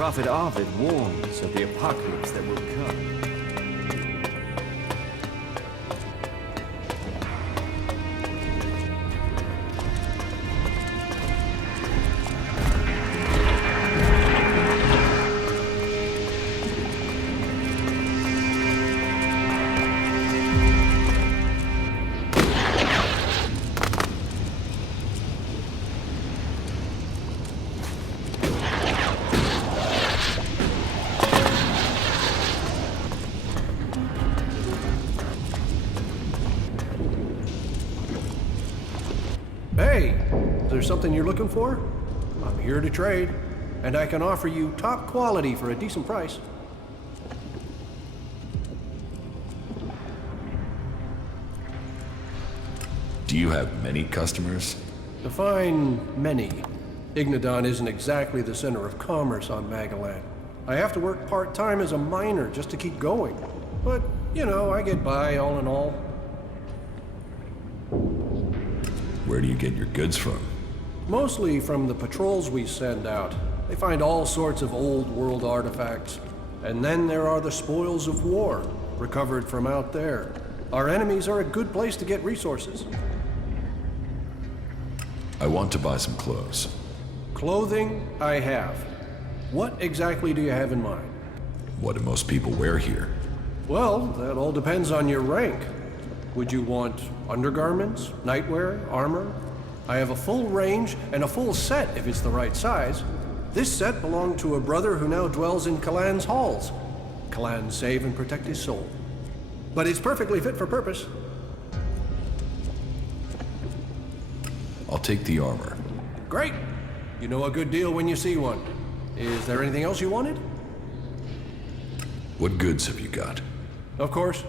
Prophet Ovid warns of the apocalypse that will come. Hey, is there something you're looking for? I'm here to trade, and I can offer you top quality for a decent price. Do you have many customers? Define many. Ignodon isn't exactly the center of commerce on Magaland. I have to work part-time as a miner just to keep going. But, you know, I get by all in all. Where do you get your goods from? Mostly from the patrols we send out. They find all sorts of old world artifacts. And then there are the spoils of war, recovered from out there. Our enemies are a good place to get resources. I want to buy some clothes. Clothing, I have. What exactly do you have in mind? What do most people wear here? Well, that all depends on your rank. Would you want undergarments, nightwear, armor? I have a full range and a full set if it's the right size. This set belonged to a brother who now dwells in Kalan's halls. Kalan save and protect his soul. But it's perfectly fit for purpose. I'll take the armor. Great! You know a good deal when you see one. Is there anything else you wanted? What goods have you got? Of course.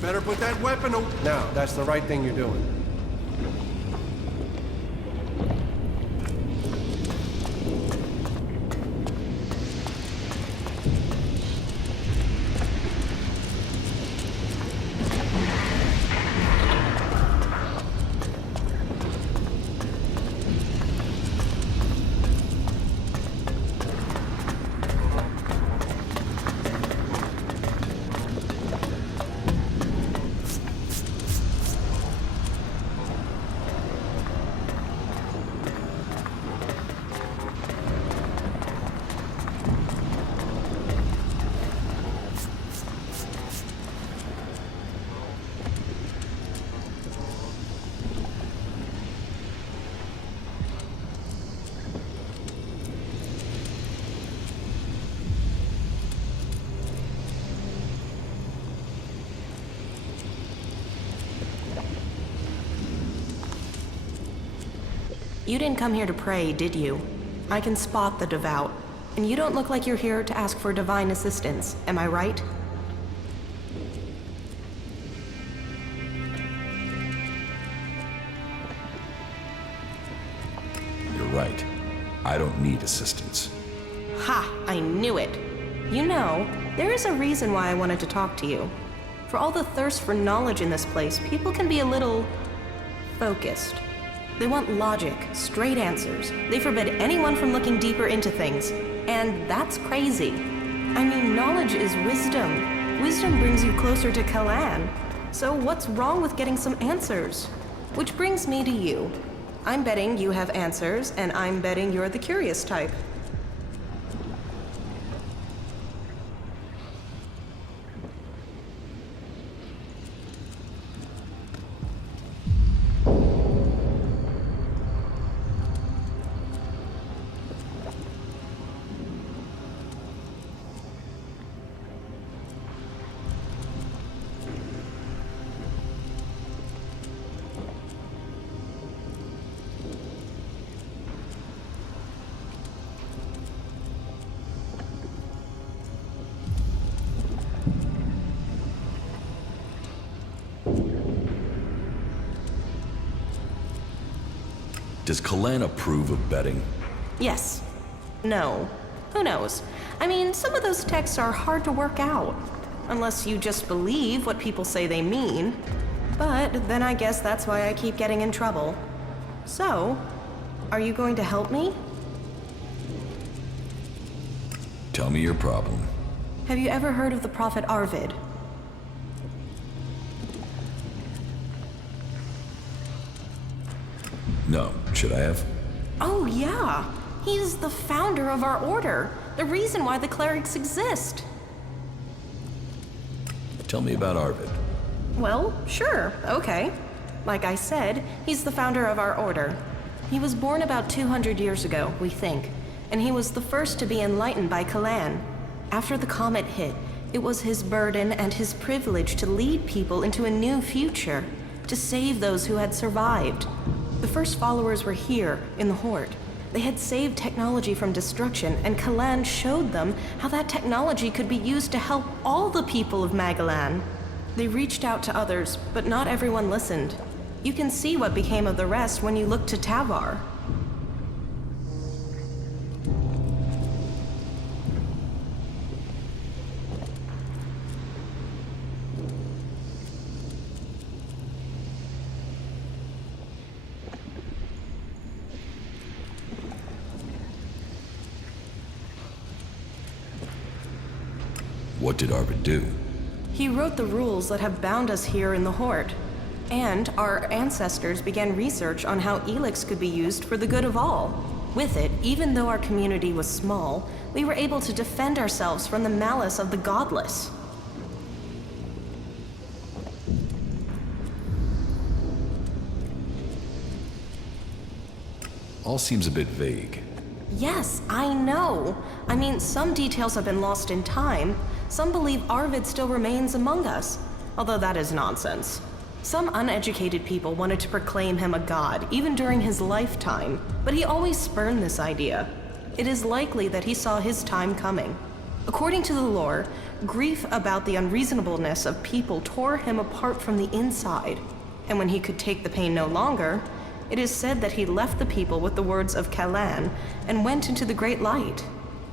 Better put that weapon away. Now, that's the right thing you're doing. You didn't come here to pray, did you? I can spot the devout. And you don't look like you're here to ask for divine assistance, am I right? You're right. I don't need assistance. Ha! I knew it! You know, there is a reason why I wanted to talk to you. For all the thirst for knowledge in this place, people can be a little focused. They want logic, straight answers. They forbid anyone from looking deeper into things. And that's crazy. I mean, knowledge is wisdom. Wisdom brings you closer to Kalan. So what's wrong with getting some answers? Which brings me to you. I'm betting you have answers, and I'm betting you're the curious type. Does Kalan approve of betting? Yes. No. Who knows? I mean, some of those texts are hard to work out. Unless you just believe what people say they mean. But then I guess that's why I keep getting in trouble. So, are you going to help me? Tell me your problem. Have you ever heard of the prophet Arvid? No, should I have? Oh, yeah. He's the founder of our order. The reason why the clerics exist. Tell me about Arvid. Well, sure, okay. Like I said, he's the founder of our order. He was born about 200 years ago, we think, and he was the first to be enlightened by Kalan. After the comet hit, it was his burden and his privilege to lead people into a new future, to save those who had survived. The first followers were here, in the Horde. They had saved technology from destruction, and Kalan showed them how that technology could be used to help all the people of Magalan. They reached out to others, but not everyone listened. You can see what became of the rest when you look to Tavar. What did Arvid do? He wrote the rules that have bound us here in the Horde. And our ancestors began research on how Elex could be used for the good of all. With it, even though our community was small, we were able to defend ourselves from the malice of the godless. All seems a bit vague. Yes, I know. I mean, some details have been lost in time. Some believe Arvid still remains among us, although that is nonsense. Some uneducated people wanted to proclaim him a god, even during his lifetime, but he always spurned this idea. It is likely that he saw his time coming. According to the lore, grief about the unreasonableness of people tore him apart from the inside, and when he could take the pain no longer, it is said that he left the people with the words of Kalan and went into the Great Light.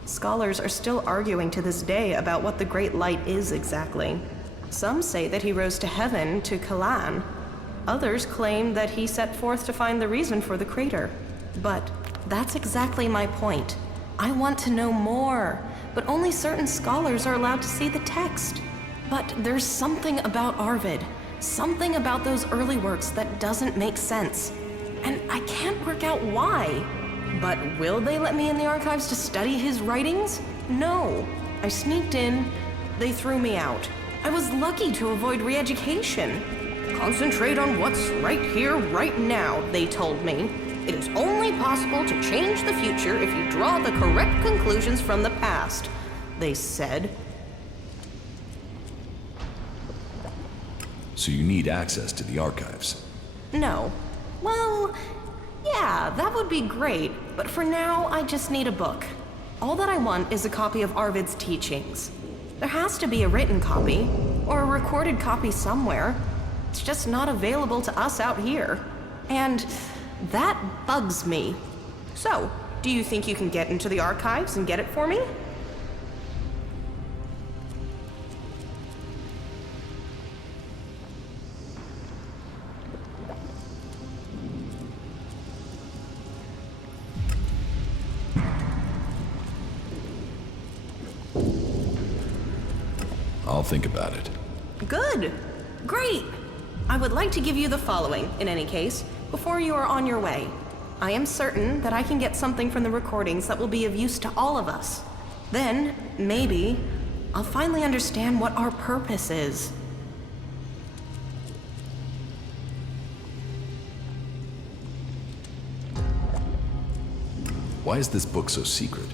Scholars are still arguing to this day about what the Great Light is exactly. Some say that he rose to heaven to Kalan. Others claim that he set forth to find the reason for the crater. But that's exactly my point. I want to know more, but only certain scholars are allowed to see the text. But there's something about Arvid, something about those early works that doesn't make sense. And I can't work out why. But will they let me in the archives to study his writings? No. I sneaked in. They threw me out. I was lucky to avoid re-education. Concentrate on what's right here, right now, they told me. It is only possible to change the future if you draw the correct conclusions from the past, they said. So you need access to the archives? No. Well, yeah, that would be great, but for now, I just need a book. All that I want is a copy of Arvid's teachings. There has to be a written copy, or a recorded copy somewhere. It's just not available to us out here. And that bugs me. So, do you think you can get into the archives and get it for me? I'll think about it. Good. Great. I would like to give you the following, in any case, before you are on your way. I am certain that I can get something from the recordings that will be of use to all of us. Then, maybe, I'll finally understand what our purpose is. Why is this book so secret?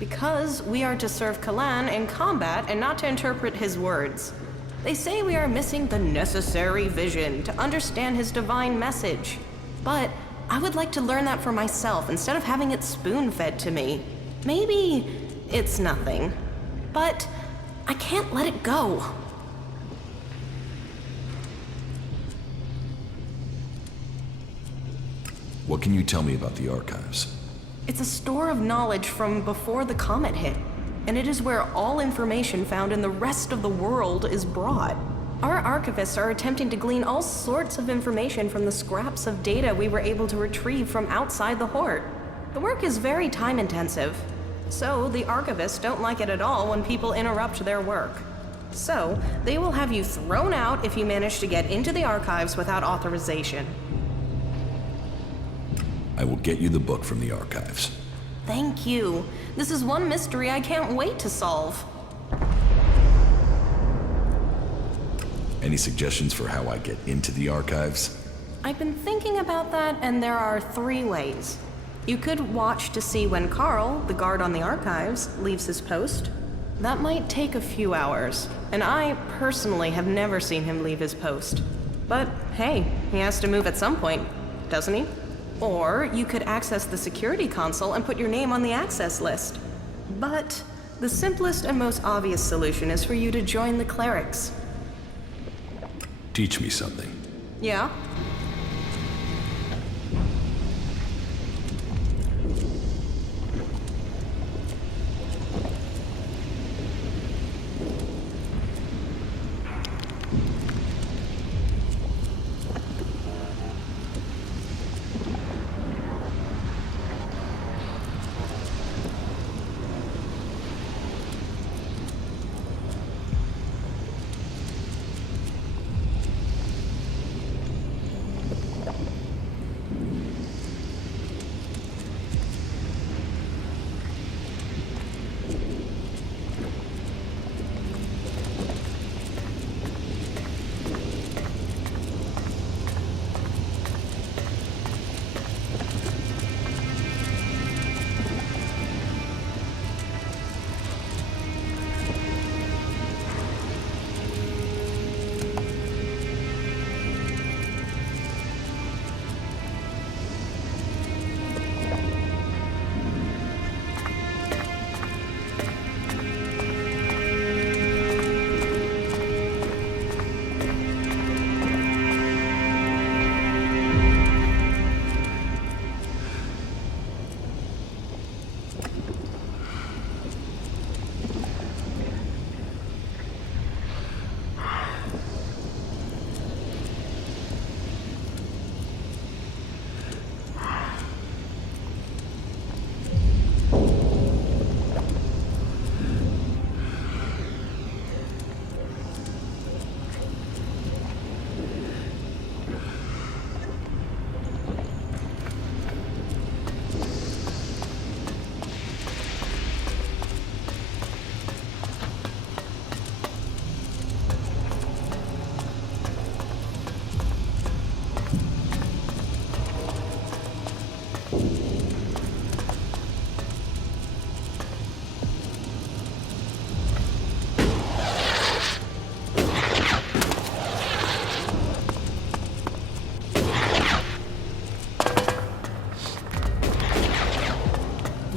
Because we are to serve Kalan in combat and not to interpret his words. They say we are missing the necessary vision to understand his divine message. But I would like to learn that for myself instead of having it spoon-fed to me. Maybe it's nothing, but I can't let it go. What can you tell me about the archives? It's a store of knowledge from before the comet hit, and it is where all information found in the rest of the world is brought. Our archivists are attempting to glean all sorts of information from the scraps of data we were able to retrieve from outside the Hort. The work is very time-intensive, so the archivists don't like it at all when people interrupt their work. So, they will have you thrown out if you manage to get into the archives without authorization. I will get you the book from the archives. Thank you. This is one mystery I can't wait to solve. Any suggestions for how I get into the archives? I've been thinking about that, and there are 3 ways. You could watch to see when Carl, the guard on the archives, leaves his post. That might take a few hours, and I personally have never seen him leave his post. But hey, he has to move at some point, doesn't he? Or you could access the security console and put your name on the access list. But the simplest and most obvious solution is for you to join the clerics. Teach me something. Yeah?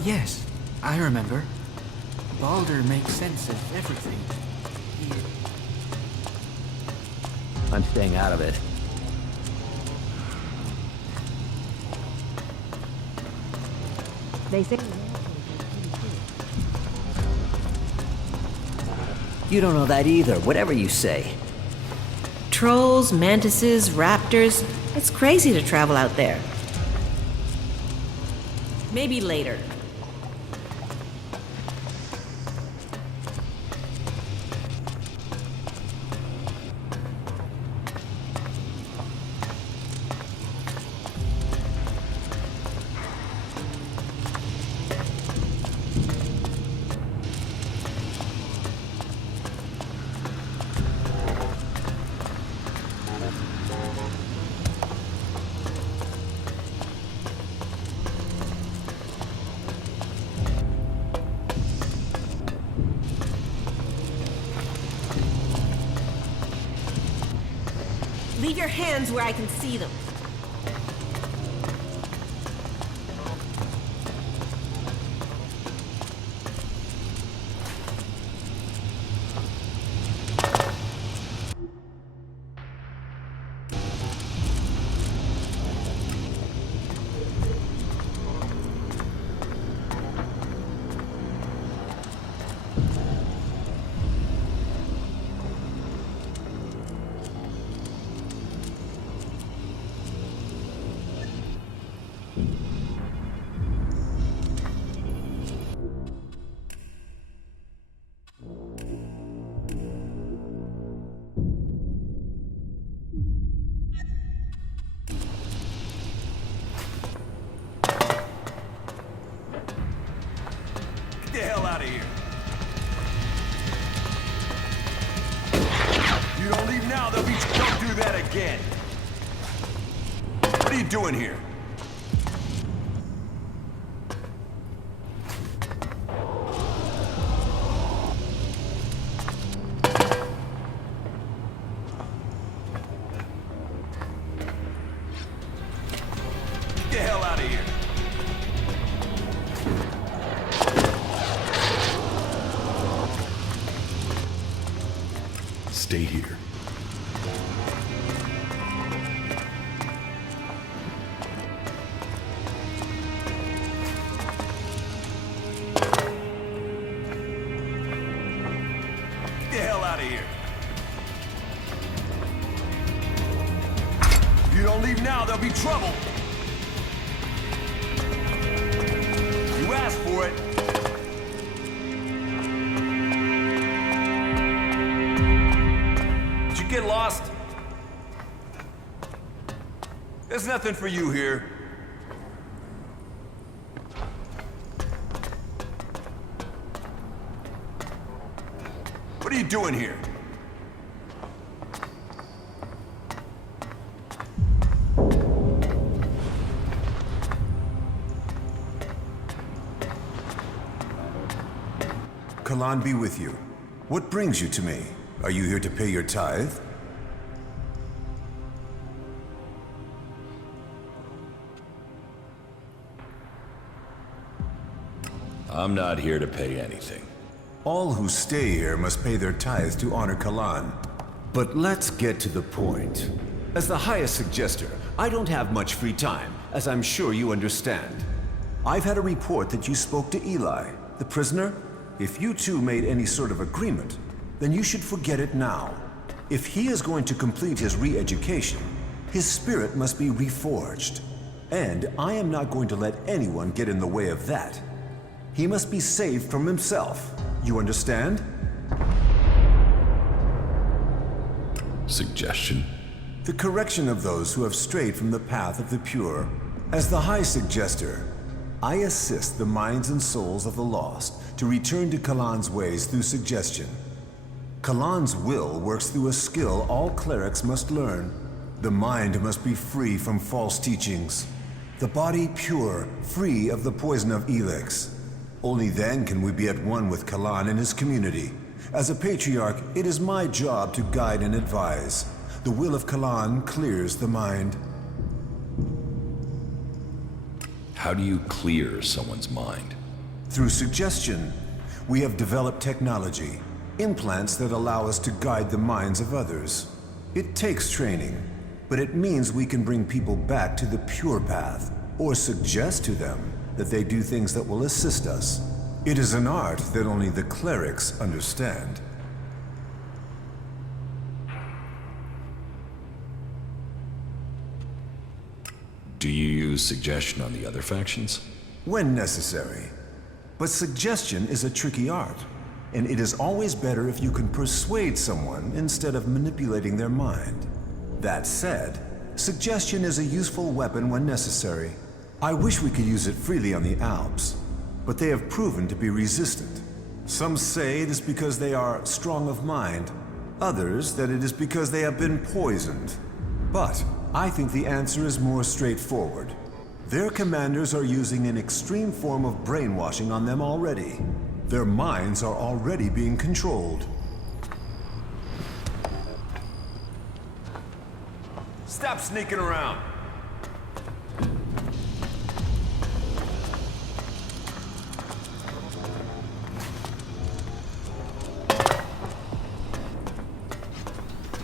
Yes, I remember. Baldur makes sense of everything. I'm staying out of it. They say You don't know that either, whatever you say. trolls, mantises, raptors. It's crazy to travel out there. Maybe later. Leave your hands where I can see them. doing here? Get the hell out of here. Stay here. Get the hell out of here. If you don't leave now, there'll be trouble. You asked for it. Did you get lost? There's nothing for you here. What are you doing here? Kalan be with you. What brings you to me? Are you here to pay your tithe? I'm not here to pay anything. All who stay here must pay their tithe to honor Kalan. But let's get to the point. As the highest suggester, I don't have much free time, as I'm sure you understand. I've had a report that you spoke to Eli, the prisoner. If you two made any sort of agreement, then you should forget it now. If he is going to complete his re-education, his spirit must be reforged. And I am not going to let anyone get in the way of that. He must be saved from himself. You understand? Suggestion? The correction of those who have strayed from the path of the pure. As the High Suggester, I assist the minds and souls of the lost to return to Kalan's ways through suggestion. Kalan's will works through a skill all clerics must learn. The mind must be free from false teachings. The body pure, free of the poison of Elex. Only then can we be at one with Kalan and his community. As a patriarch, it is my job to guide and advise. The will of Kalan clears the mind. How do you clear someone's mind? Through suggestion, we have developed technology, implants that allow us to guide the minds of others. It takes training, but it means we can bring people back to the pure path, or suggest to them that they do things that will assist us. It is an art that only the clerics understand. Do you use suggestion on the other factions? When necessary. But suggestion is a tricky art, and it is always better if you can persuade someone instead of manipulating their mind. That said, suggestion is a useful weapon when necessary. I wish we could use it freely on the Alps, but they have proven to be resistant. Some say it is because they are strong of mind, others that it is because they have been poisoned. But I think the answer is more straightforward. Their commanders are using an extreme form of brainwashing on them already. Their minds are already being controlled. Stop sneaking around.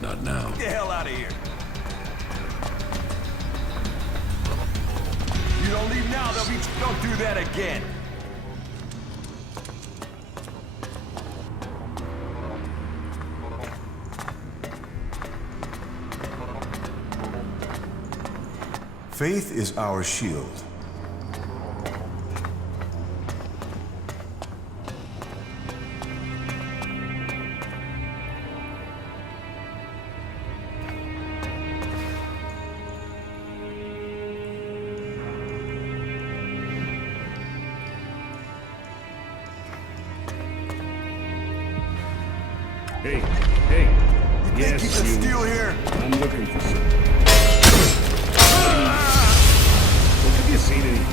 Not now. Get the hell out of here. You don't leave now, they'll be... Don't do that again. Faith is our shield. Hey, hey. You think you can steal here? I'm looking for something.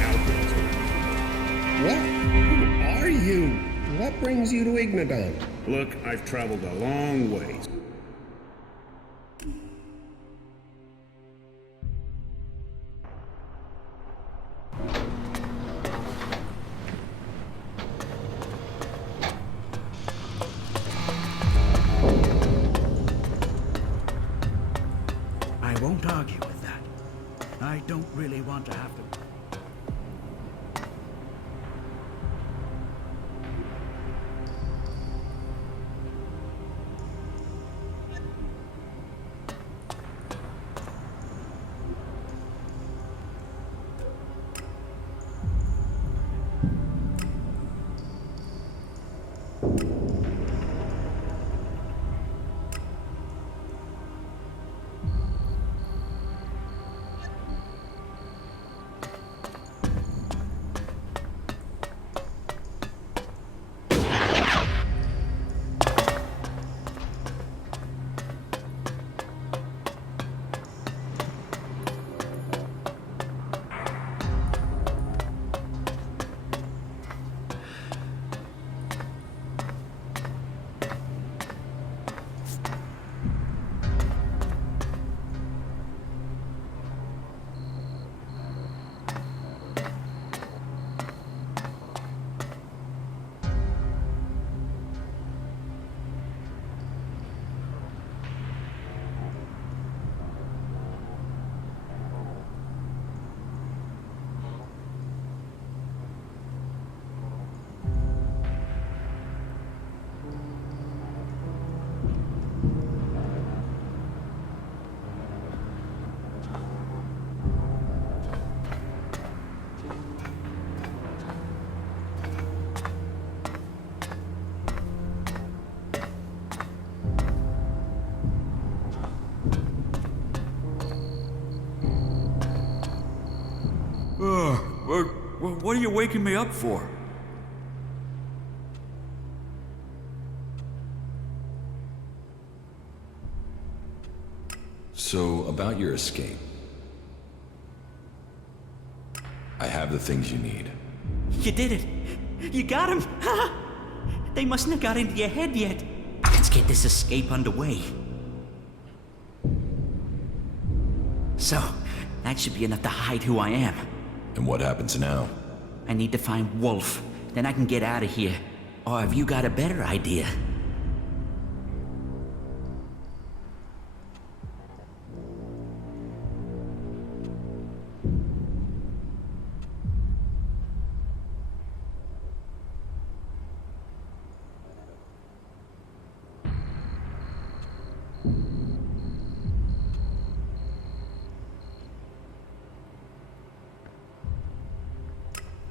outlaws around What? Who are you? What brings you to Ignadon? here. Look, I've traveled a long ways. I won't argue with that. I don't really want to have to... What are you waking me up for? So, about your escape. I have the things you need. You did it! You got him! They mustn't have got into your head yet. Let's get this escape underway. So, that should be enough to hide who I am. And what happens now? I need to find Wolf. Then I can get out of here. Or have you got a better idea?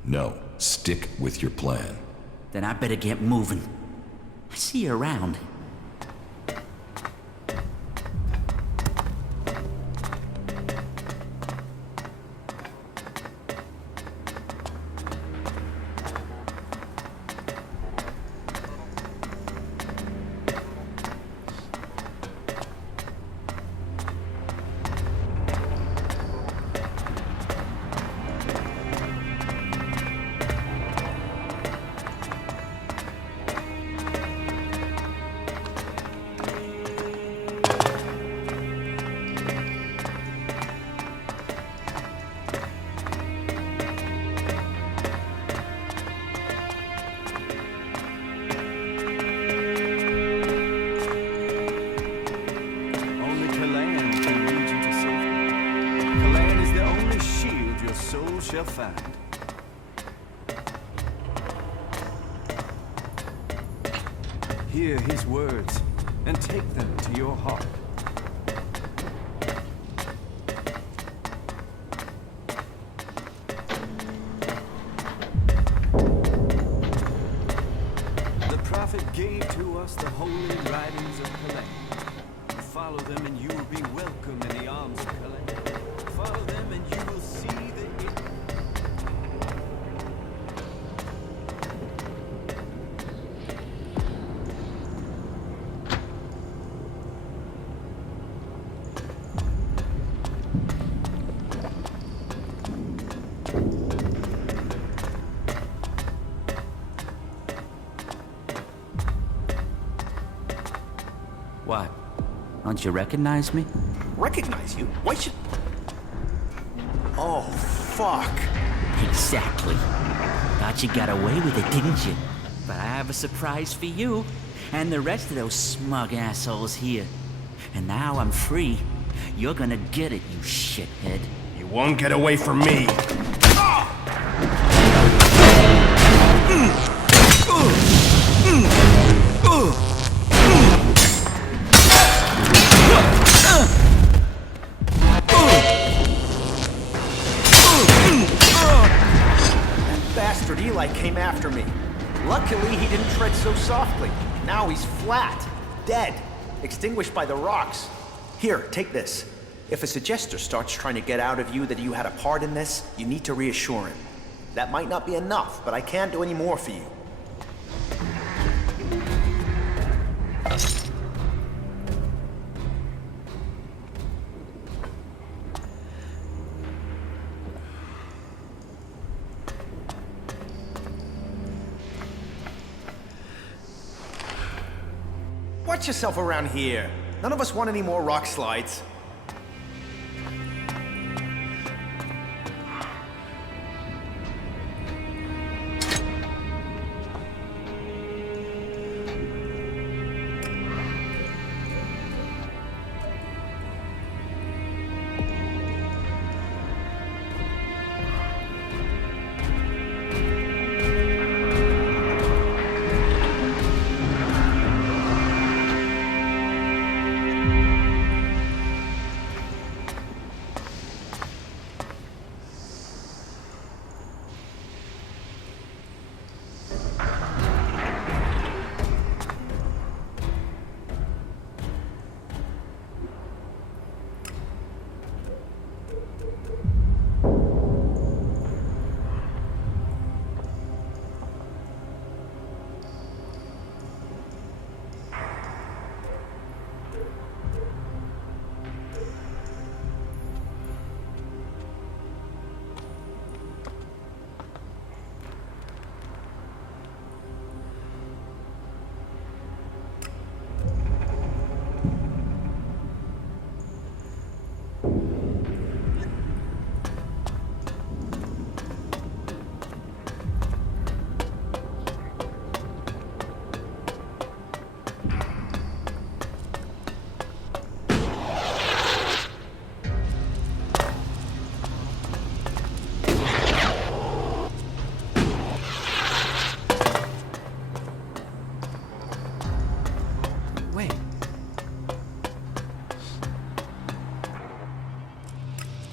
No, stick with your plan. Then I better get moving. See you around. Only Kalan can lead you to safety. Kalan is the only shield your soul shall find. Hear his words and take them to your heart. The prophet gave to us the holy writings of Kalan. Follow them and you will be welcome in the arms of Kalan. Follow them and you will see the... Don't you recognize me? Recognize you? Why should... Oh, fuck. Exactly. Thought you got away with it, didn't you? But I have a surprise for you, and the rest of those smug assholes here. And now I'm free. You're gonna get it, you shithead. You won't get away from me. Bastard Eli came after me. Luckily, he didn't tread so softly. Now he's flat, dead, extinguished by the rocks. Here, take this. If a suggester starts trying to get out of you that you had a part in this, you need to reassure him. That might not be enough, but I can't do any more for you. Watch yourself around here. None of us want any more rock slides.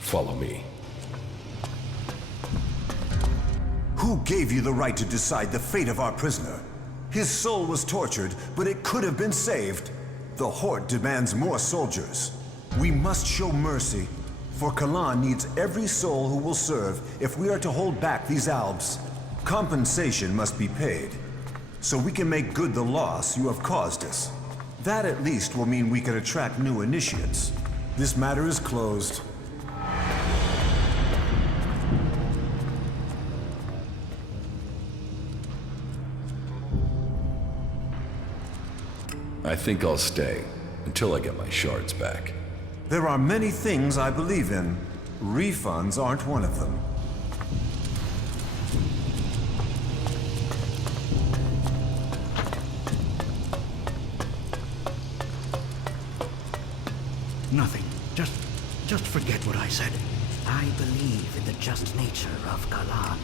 Follow me. Who gave you the right to decide the fate of our prisoner? His soul was tortured, but it could have been saved. The Horde demands more soldiers. We must show mercy, for Kalan needs every soul who will serve if we are to hold back these Albs. Compensation must be paid, so we can make good the loss you have caused us. That at least will mean we can attract new initiates. This matter is closed. I think I'll stay until I get my shards back. There are many things I believe in. Refunds aren't one of them. Nothing. Just forget what I said. I believe in the just nature of Kalan.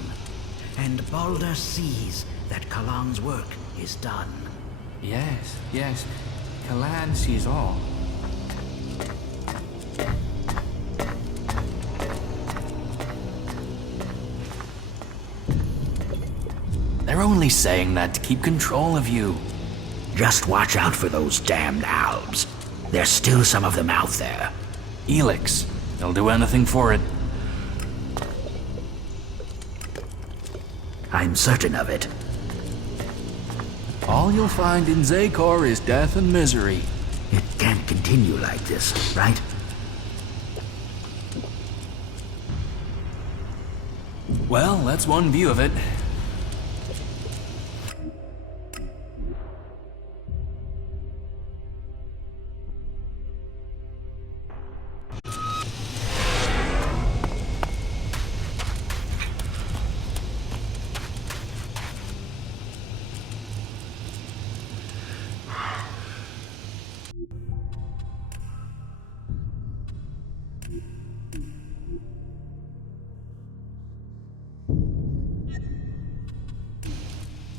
And Balder sees that Kalan's work is done. Yes. Kalan sees all. They're only saying that to keep control of you. Just watch out for those damned Albs. There's still some of them out there. Elex. They'll do anything for it. I'm certain of it. All you'll find in Zakor is death and misery. It can't continue like this, right? Well, that's one view of it.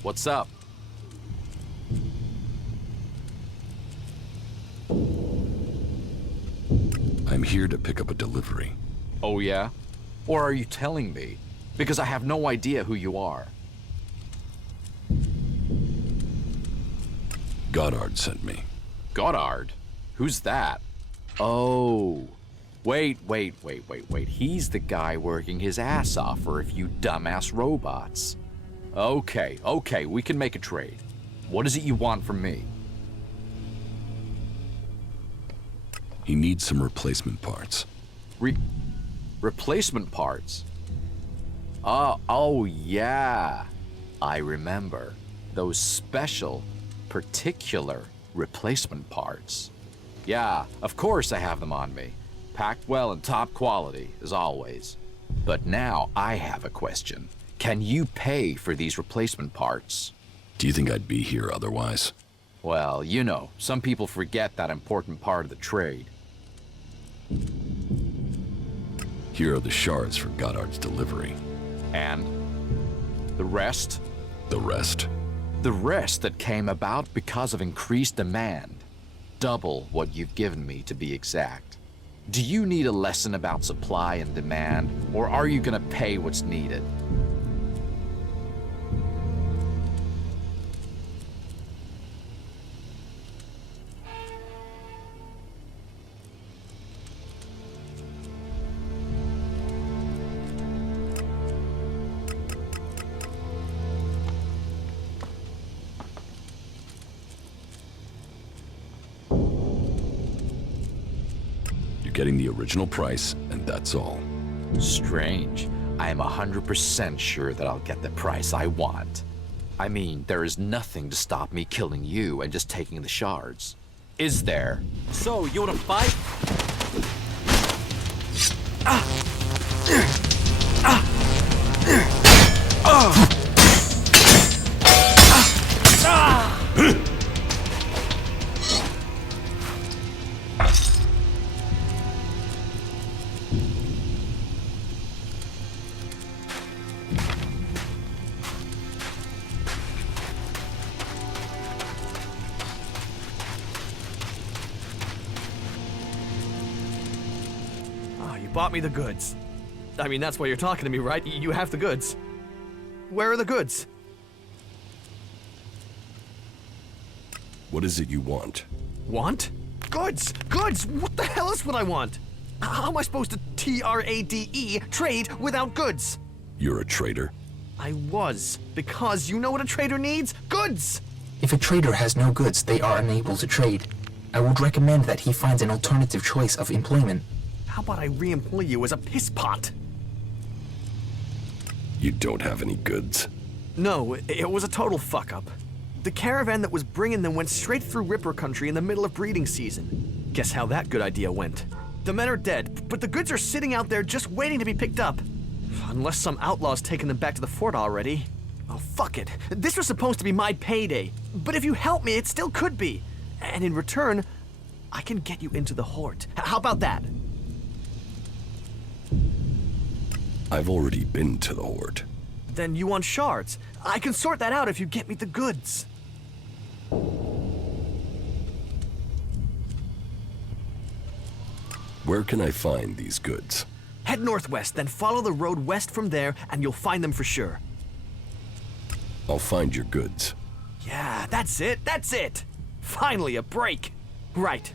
What's up? I'm here to pick up a delivery. Oh yeah? Or are you telling me? Because I have no idea who you are. Goddard sent me. Goddard? Who's that? Oh. Wait. He's the guy working his ass off for a few dumbass robots. Okay, we can make a trade. What is it you want from me? He needs some replacement parts. Replacement parts? Oh yeah. I remember. Those special, particular replacement parts. Yeah, of course I have them on me. Packed well and top quality, as always. But now I have a question. Can you pay for these replacement parts? Do you think I'd be here otherwise? Well, you know, some people forget that important part of the trade. Here are the shards for Goddard's delivery. And? The rest? The rest? The rest that came about because of increased demand. Double what you've given me, to be exact. Do you need a lesson about supply and demand, or are you gonna pay what's needed? Getting the original price, and that's all. Strange. I am 100% sure that I'll get the price I want. I mean, there is nothing to stop me killing you and just taking the shards. Is there? So, you wanna fight? Bought me the goods. I mean, that's why you're talking to me, right? You have the goods. Where are the goods? What is it you want? Want? Goods! Goods! What the hell is what I want? How am I supposed to TRADE trade without goods? You're a trader? I was, because you know what a trader needs? Goods! If a trader has no goods, they are unable to trade. I would recommend that he finds an alternative choice of employment. How about I re-employ you as a piss pot? You don't have any goods? No, it was a total fuck-up. The caravan that was bringing them went straight through Ripper country in the middle of breeding season. Guess how that good idea went. The men are dead, but the goods are sitting out there just waiting to be picked up. Unless some outlaw's taken them back to the fort already. Oh, fuck it. This was supposed to be my payday. But if you help me, it still could be. And in return, I can get you into the Horde. How about that? I've already been to the Horde. Then you want shards. I can sort that out if you get me the goods. Where can I find these goods? Head northwest, then follow the road west from there, and you'll find them for sure. I'll find your goods. Yeah, that's it, that's it! Finally, a break! Right.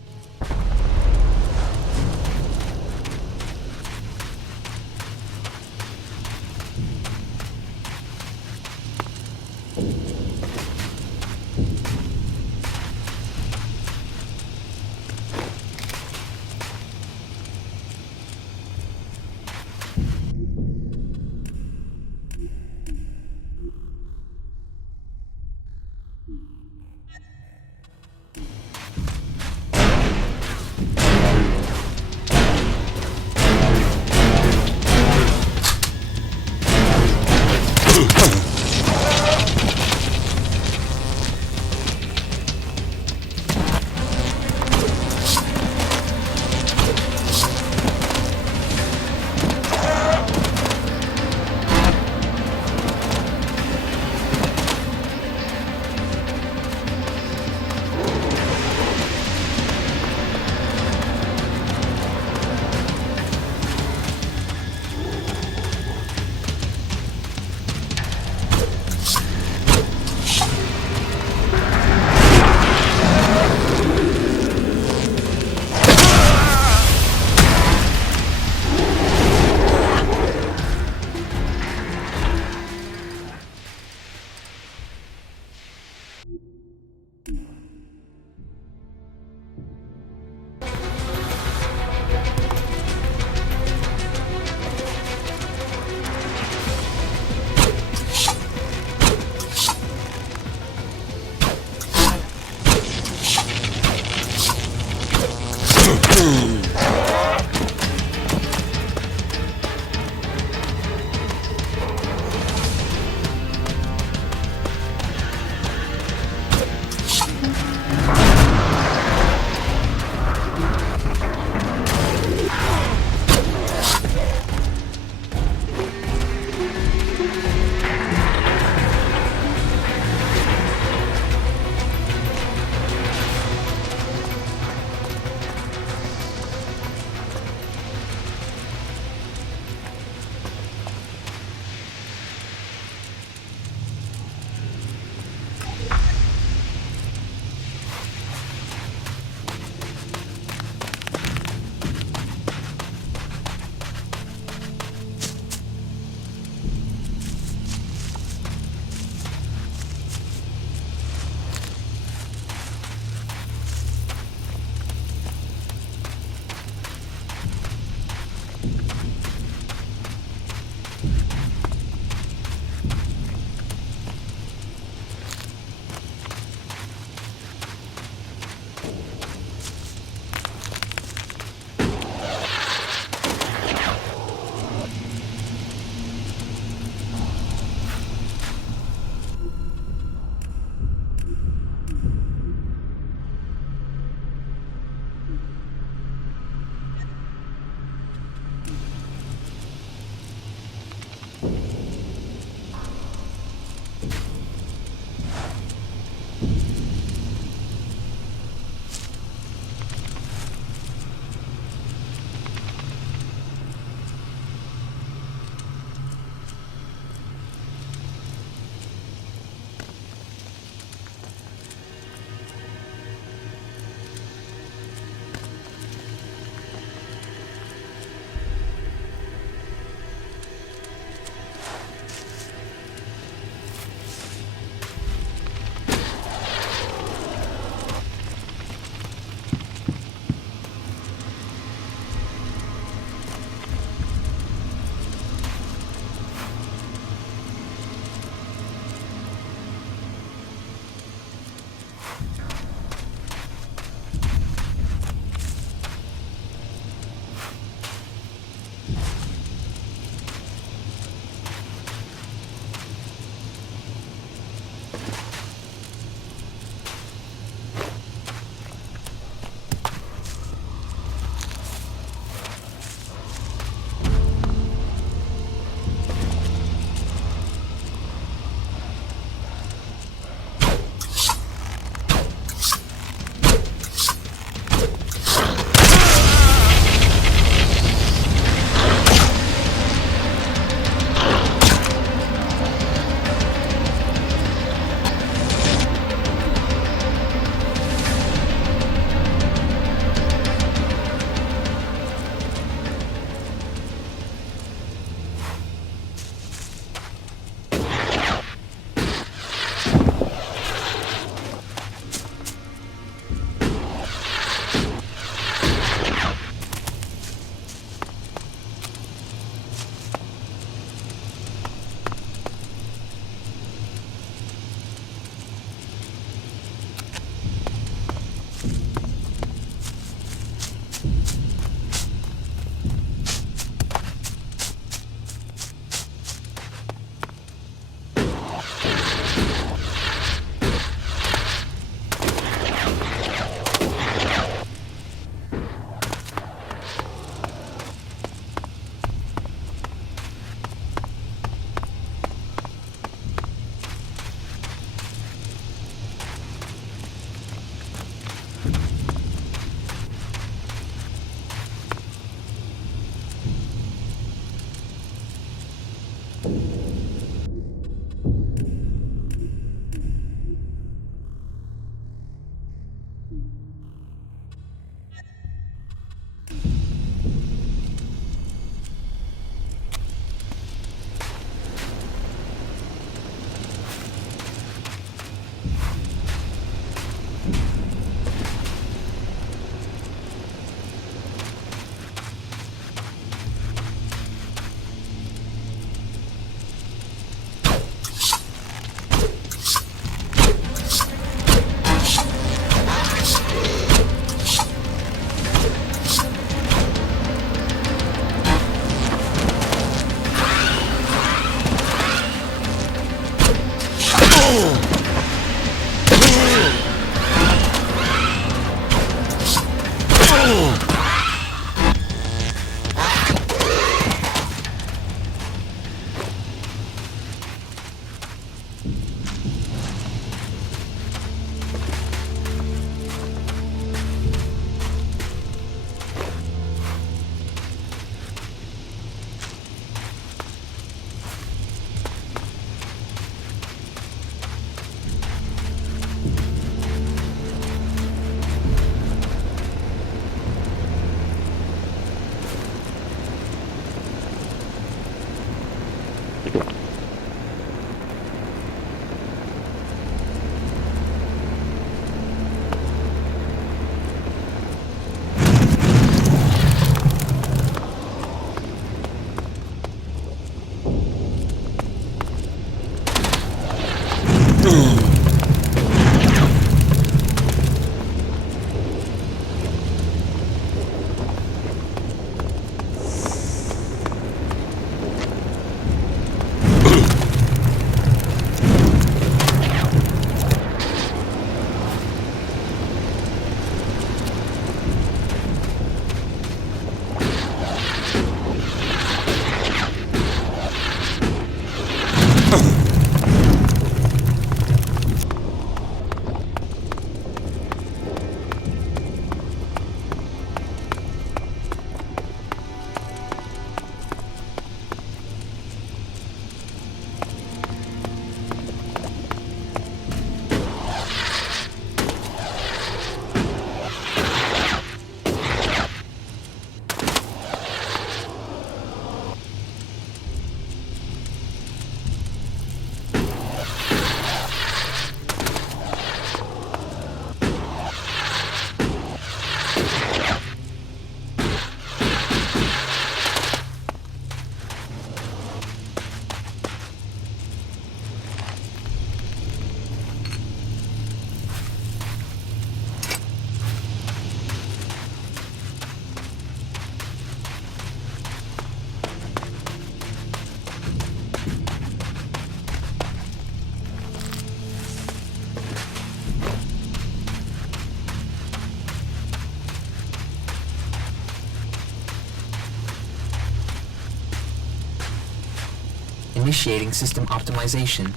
Initiating system optimization.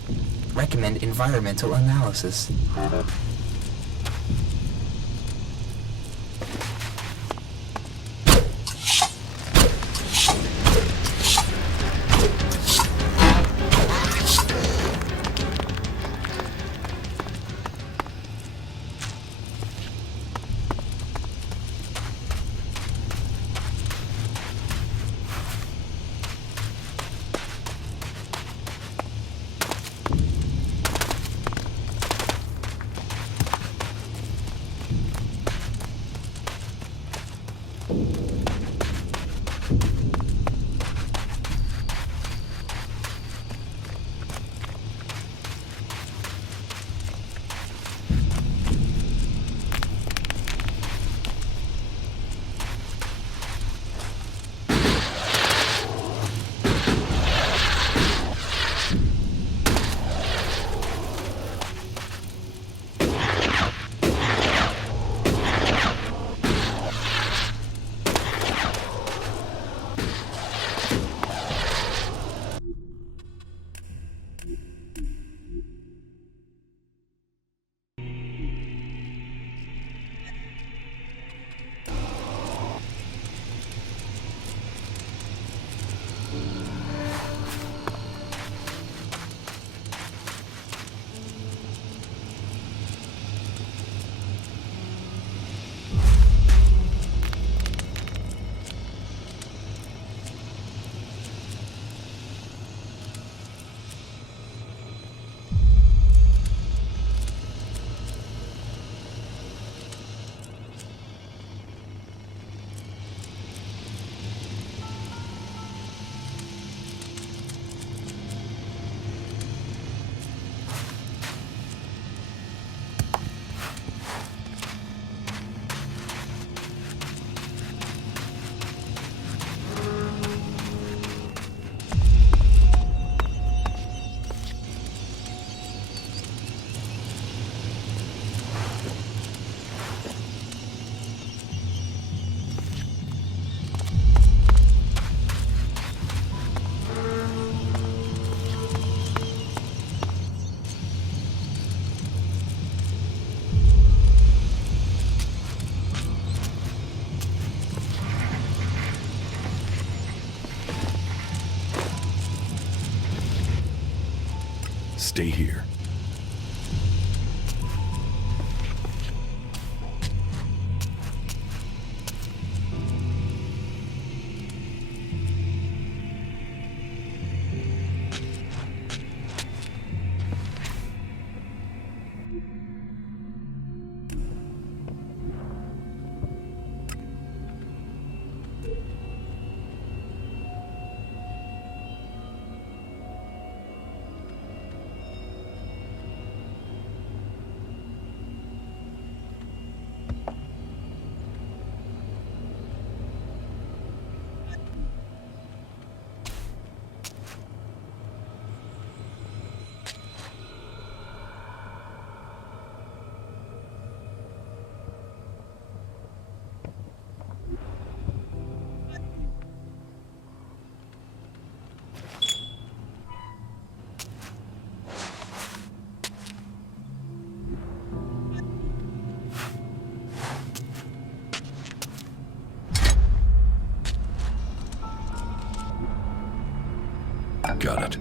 Recommend environmental analysis. Stay here. Got it.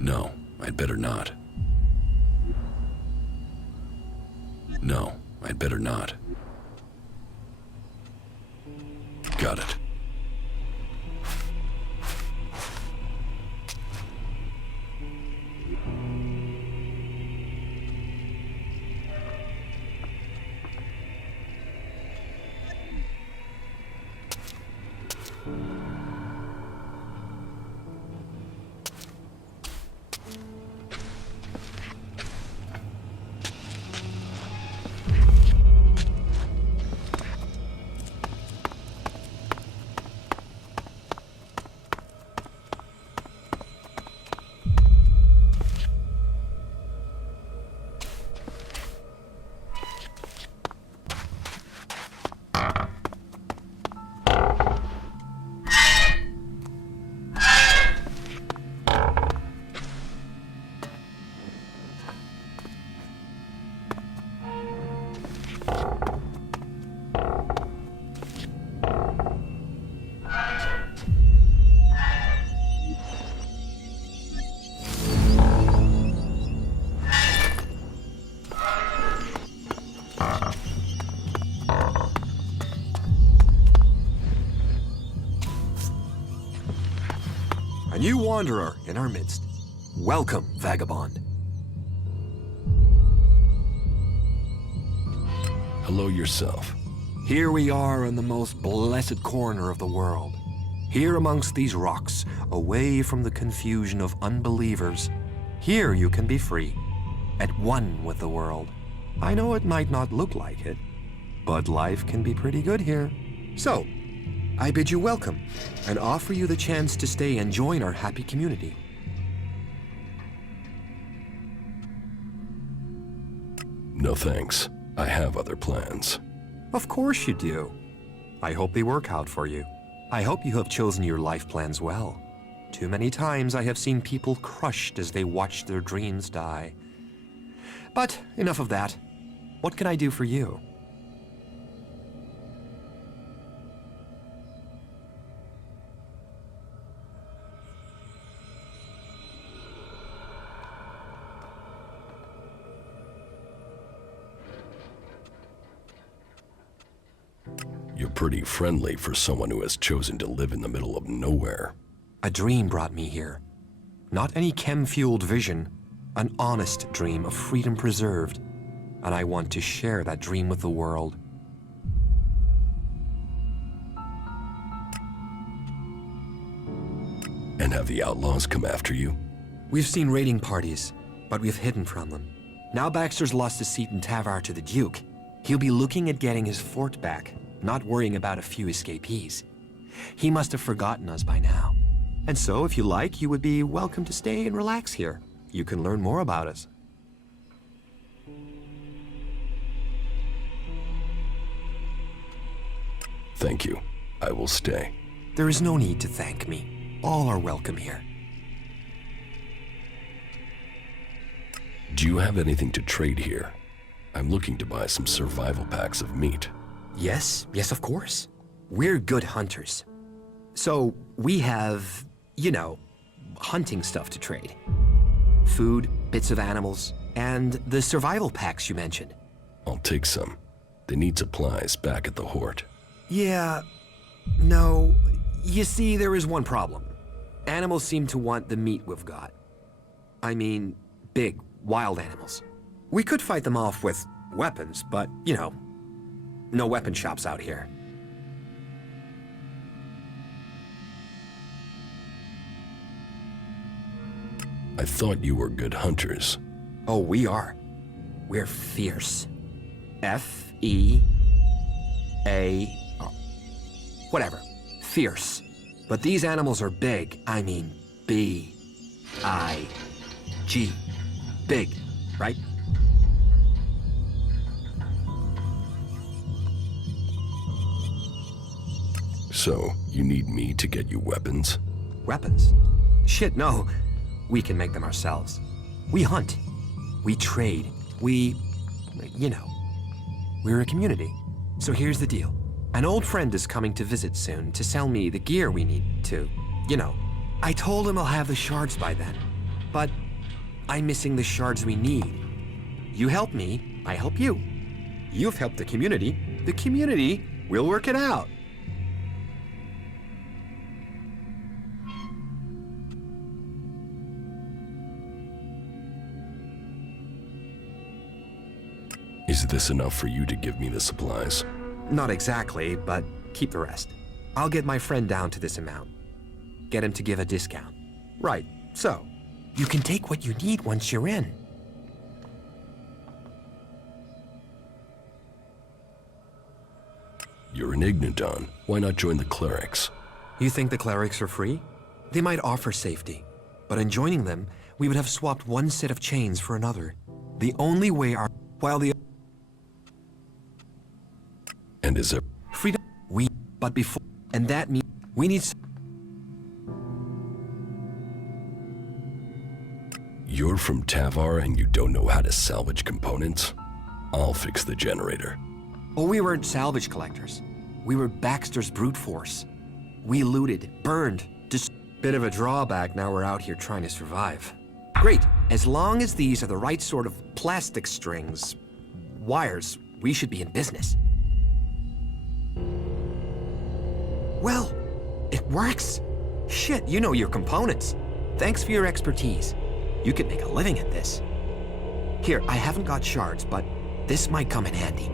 No, I'd better not. No, I'd better not. Got it. A new wanderer in our midst. Welcome, vagabond. Hello yourself. Here we are in the most blessed corner of the world. Here amongst these rocks, away from the confusion of unbelievers. Here you can be free, at one with the world. I know it might not look like it, but life can be pretty good here. So, I bid you welcome, and offer you the chance to stay and join our happy community. No thanks. I have other plans. Of course you do. I hope they work out for you. I hope you have chosen your life plans well. Too many times I have seen people crushed as they watch their dreams die. But enough of that. What can I do for you? You're pretty friendly for someone who has chosen to live in the middle of nowhere. A dream brought me here. Not any chem-fueled vision. An honest dream of freedom preserved. And I want to share that dream with the world. And have the outlaws come after you? We've seen raiding parties, but we've hidden from them. Now Baxter's lost his seat in Tavar to the Duke. He'll be looking at getting his fort back, not worrying about a few escapees. He must have forgotten us by now. And so, if you like, you would be welcome to stay and relax here. You can learn more about us. Thank you. I will stay. There is no need to thank me. All are welcome here. Do you have anything to trade here? I'm looking to buy some survival packs of meat. Yes, of course. We're good hunters. So we have, hunting stuff to trade. Food, bits of animals, and the survival packs you mentioned. I'll take some. They need supplies back at the Hort. Yeah, no. You see, there is one problem. Animals seem to want the meat we've got. I mean, big, wild animals. We could fight them off with weapons, but, no weapon shops out here. I thought you were good hunters. Oh, we are. We're fierce. F-E-A... whatever. Fierce. But these animals are big. I mean, B-I-G. Big, right? So, you need me to get you weapons? Weapons? Shit, no. We can make them ourselves. We hunt. We trade. We're a community. So here's the deal. An old friend is coming to visit soon to sell me the gear we need to, I told him I'll have the shards by then. But I'm missing the shards we need. You help me, I help you. You've helped the community will work it out. Is this enough for you to give me the supplies? Not exactly, but keep the rest. I'll get my friend down to this amount. Get him to give a discount. Right, so you can take what you need once you're in. You're an Igniton. Why not join the clerics? You think the clerics are free? They might offer safety, but in joining them, we would have swapped one set of chains for another. The only way our... while the... And is there... freedom... but before... and that means we need... You're from Tavar and you don't know how to salvage components? I'll fix the generator. Oh, we weren't salvage collectors. We were Baxter's brute force. We looted, burned, just... Bit of a drawback now we're out here trying to survive. Great, as long as these are the right sort of plastic strings, wires, we should be in business. Well, it works. Shit, you know your components. Thanks for your expertise. You could make a living at this. Here, I haven't got shards, but this might come in handy.